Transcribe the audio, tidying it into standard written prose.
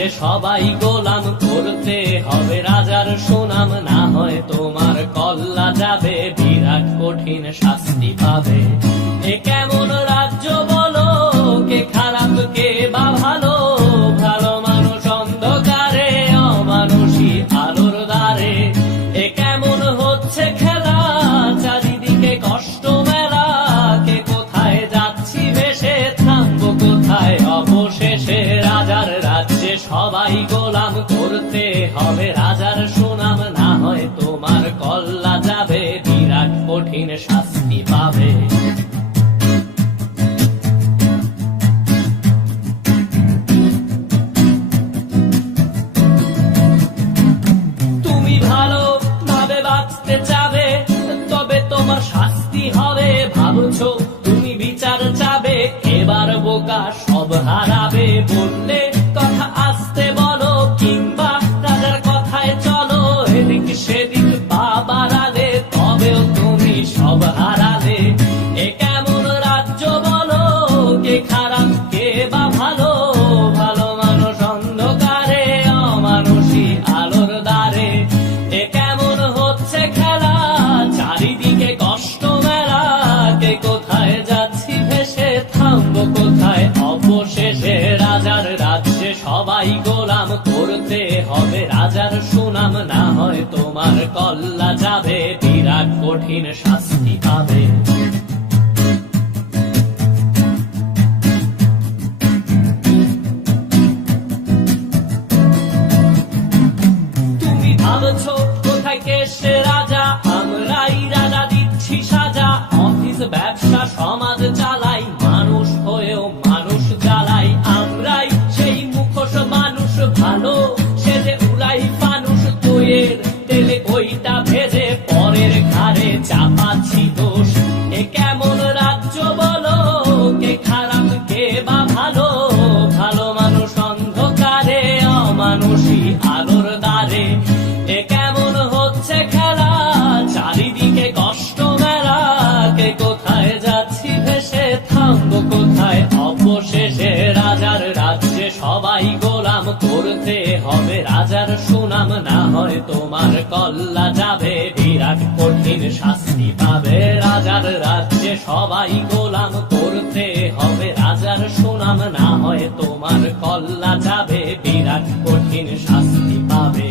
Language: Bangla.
রাজ্যে সবাই গোলাম, করতে হবে রাজার সুনাম, না হয় তোমার কল্লা যাবে, বিরাট কঠিন শাস্তি পাবে। এ কেমন রাজ্য বলো, কে খারাপ কে বা ভালো, ভালো মানুষ অন্ধকারে, অমানুষী আলোর দ্বারে। এ কেমন হচ্ছে খেলা, চারিদিকে কষ্ট মেলা, কে কোথায় যাচ্ছি ভেসে, থামবো কোথায় অবশেষে। রাজার রাজ্যে সবাই গোলাম, করতে হবে রাজার সুনাম, না হয় তোমার কল্লা যাবে, বিরাট কঠিন শাস্তি পাবে। তুমি ভালো ভাবে বাঁচতে চাবে, তবে তোমার শাস্তি হবে। ভাবছো তুমি বিচার চাবে, এবার বোকা সব হারাবে। বললে কথা আসতে বলো, কিংবা রাজার কথায় চলো, এদিক সেদিক পা বাড়ালে, তবেও তুমি সব হারালে। এ কেমন রাজ্য বলো, কে খারাপ কে বা ভালো, ভালো মানুষ অন্ধকারে, অমানুষী আলোর দ্বারে। এ কেমন হচ্ছে খেলা, চারিদিকে কষ্ট মেলা, কে কোথায় যাচ্ছি ভেসে, থামবো কোথায় অবশেষে। রাজার রাজ্যে সবাই গোলাম, করতে হবে রাজার সুনাম, না হয় তোমার কল্লা যাবে, বিরাট কঠিন শাস্তি পাবে। তুমি ভাবছো কোথায় কে সে রাজা, আমরাই রাজা দিচ্ছি সাজা। অফিস ব্যবসা সমাজ চালাই, মানুষ হয়েও মানুষ জ্বালাই। আমরাই সেই মুখোশ মানুষ ভালো, সেজে উড়াই ফানুষ, দইয়ের তেলে ওইটা ভেজে, পরের ঘাড়ে চাপাচ্ছি দোষ। এ কেমন রাজ্য বলো, কে খারাপ কে বা ভালো, ভালো মানুষ অন্ধকারে, অমানুষী আলোর দ্বারে। এ কেমন হচ্ছে খেলা, চারিদিকে কষ্ট মেলা, কে কোথায় যাচ্ছি ভেসে, থামবো কোথায় অবশেষে। রাজার রাজ্যে সবাই গোলাম, করতে হবে রাজার সুনাম, না হয় তোমার কল্লা যাবে, বিরাট কঠিন শাস্তি পাবে। রাজার রাজ্যে সবাই গোলাম, করতে হবে রাজার সুনাম, না হয় তোমার কল্লা যাবে, বিরাট কঠিন শাস্তি পাবে।